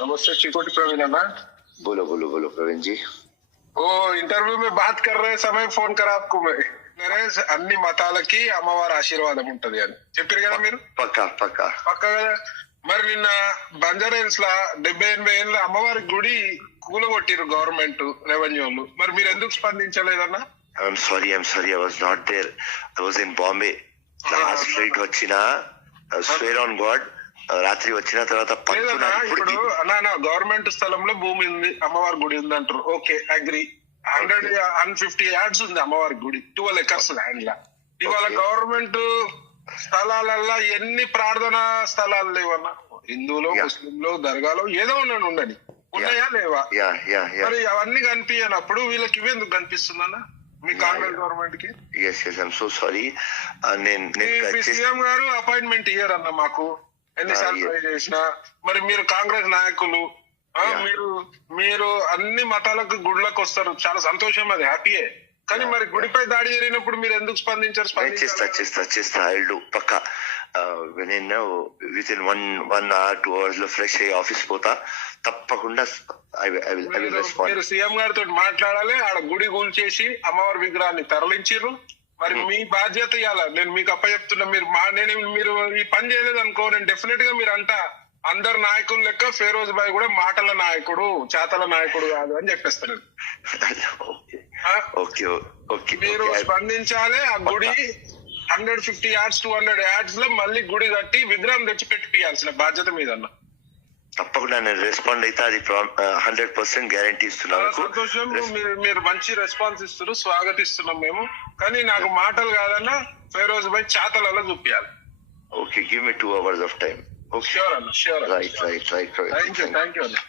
नमस्ते चिकोटी प्रवीण अन्ना। बोलो बोलो बोलो प्रवीण जी। ओ इंटरव्यू में बात कर रहे समय फोन करा आपको मैं అన్ని మతాలకి అమ్మవారి ఆశీర్వాదం ఉంటది అని చెప్పారు కదా మీరు. పక్కా పక్కా పక్కా కదా. మరి నిన్న బంజారాహిల్స్ లా 70-80 ఏళ్ళ అమ్మవారి గుడి కూలగొట్టిరు గవర్నమెంట్ రెవెన్యూ వాళ్ళు. మరి మీరు ఎందుకు స్పందించలేదన్నా? I'm sorry I was not there. I was in Bombay. Last flight వచ్చిన స్వేర్ ఆన్ గాడ్ రాత్రి వచ్చిన తర్వాత ఇప్పుడు అన్నా గవర్నమెంట్ స్థలంలో భూమి ఉంది, అమ్మవారి గుడి ఉంది అంటారు. Okay, agri. 150 యార్డ్స్ ఉంది అమ్మవారి గుడి, 12 acres ల్యాండ్ లా. ఇవాళ గవర్నమెంట్ స్థలాలల్లా ఎన్ని ప్రార్థనా స్థలాలు లేవన్నా? హిందువులో, ముస్లింలో, దర్గాలో ఏదో ఉండని ఉన్నాయా లేవా? మరి అవన్నీ కనిపించినప్పుడు వీళ్ళకి ఇవేందుకు కనిపిస్తుందన్నా మీ కాంగ్రెస్ గవర్నమెంట్ కి? సీఎం గారు అపాయింట్మెంట్ ఇయ్యారన్న మాకు ఎన్నిసార్లు ట్రై చేసినా. మరి మీరు కాంగ్రెస్ నాయకులు, మీరు అన్ని మతాలకు గుడ్లకు వస్తారు, చాలా సంతోషం, అది హ్యాపీయే. కానీ మరి గుడిపై దాడి జరిగినప్పుడు మీరు ఎందుకు స్పందించారు? చేస్తా పక్కా. నేను విత్ ఇన్ 1 hour 2 hours లో ఫ్రెష్ అయ్యి ఆఫీస్ పోతా తప్పకుండా. మీరు సీఎం గారితో మాట్లాడాలి. ఆడ గుడి కూల్చేసి అమ్మవారి విగ్రహాన్ని తరలించిర్రు. మరి మీ బాధ్యత ఇవ్వాలా. నేను మీకు అప్పచెప్తున్నా. మీరు ఈ పని చేయలేదు అనుకో, నేను డెఫినెట్ గా మీరు అంటా అందరు నాయకులు లెక్క ఫేరోజ్ భాయ్ కూడా మాటల నాయకుడు, చేతల నాయకుడు కాదు అని చెప్పేస్తాను. మీరు స్పందించాలి. ఆ గుడి 150 yards 200 yards లో మళ్ళీ గుడి కట్టి విగ్రహం తెచ్చి పెట్టియాల్సిన బాధ్యత మీద అన్న. తప్పకుండా నేను రెస్పాండ్ అయితే అది 100% గ్యారంటీ ఇస్తున్నాను. సంతోషం. మీరు మంచి రెస్పాన్స్ ఇస్తారు, స్వాగతిస్తున్నాం మేము. కానీ నాకు మాటలు కాదన్నా, ఫేరోజ్ భాయ్ చేతలలో చూపించాలి. Okay, give me 2 hours of time. Sure, Anna. Sure. Right. Thank you, Anna.